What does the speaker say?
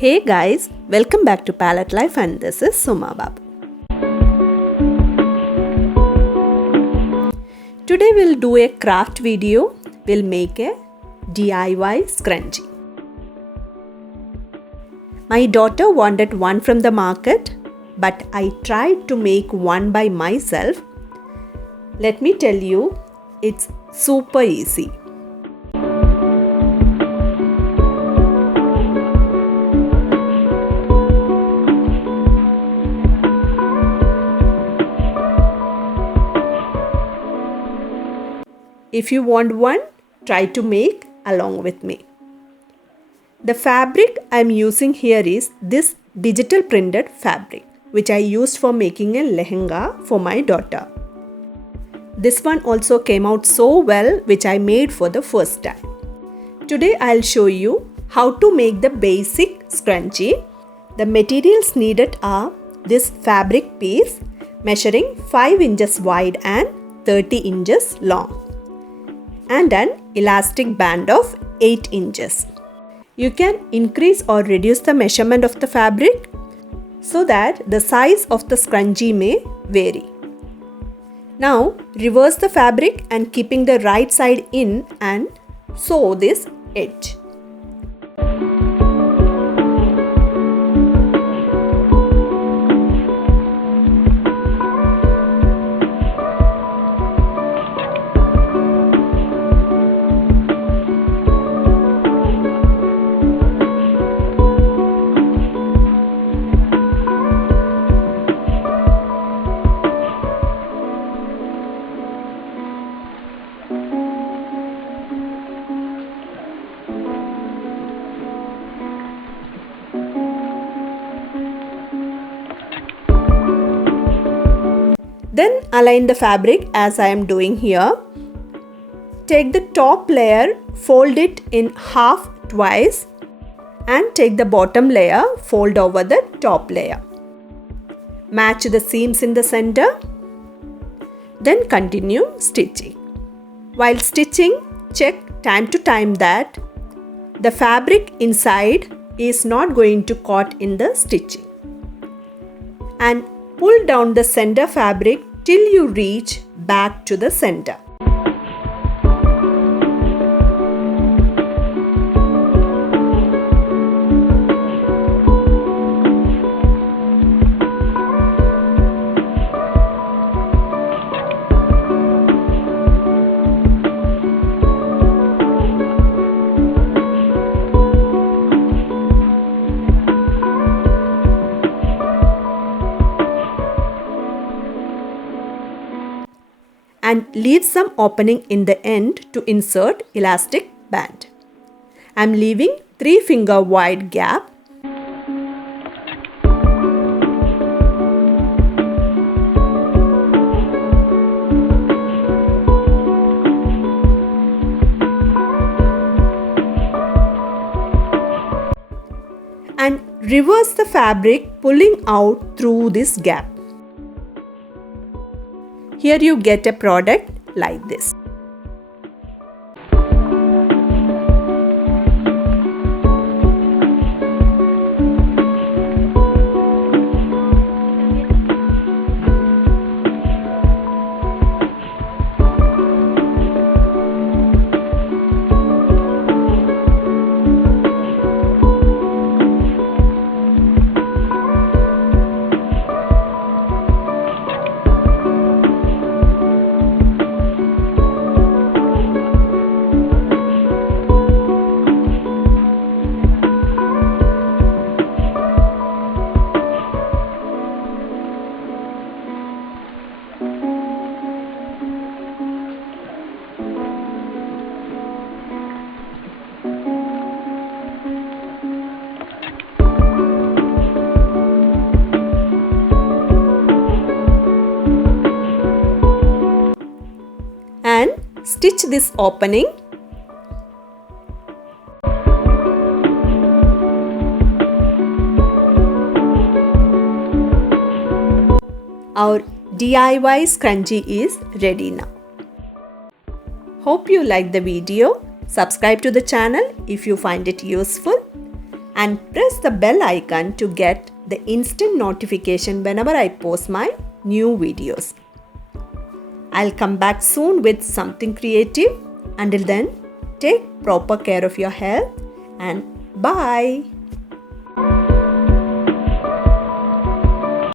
Hey guys, welcome back to Palette Life and this is SUMA BABU. Today we'll do a craft video. We'll make a DIY scrunchie. My daughter wanted one from the market, but I tried to make one by myself. Let me tell you, it's super easy. If you want one, try to make along with me. The fabric I am using here is this digital printed fabric, which I used for making a lehenga for my daughter. This one also came out so well, which I made for the first time. Today I'll show you how to make the basic scrunchie. The materials needed are this fabric piece measuring 5 inches wide and 30 inches long, and an elastic band of 8 inches. You can increase or reduce the measurement of the fabric so that the size of the scrunchie may vary. Now reverse the fabric and keeping the right side in and sew this edge. Then align the fabric as I am doing here. Take the top layer, fold it in half twice, and take the bottom layer, fold over the top layer. Match the seams in the center. Then continue stitching. While stitching, check time to time that the fabric inside is not going to caught in the stitching. And pull down the center fabric till you reach back to the center. And leave some opening in the end to insert elastic band. I am leaving 3 finger wide gap. And reverse the fabric, pulling out through this gap. Here you get a product like this. And stitch this opening. Our DIY scrunchie is ready now. Hope you like the video. Subscribe to the channel if you find it useful. and press the bell icon to get the instant notification whenever I post my new videos. I'll come back soon with something creative. Until then, take proper care of your health and bye.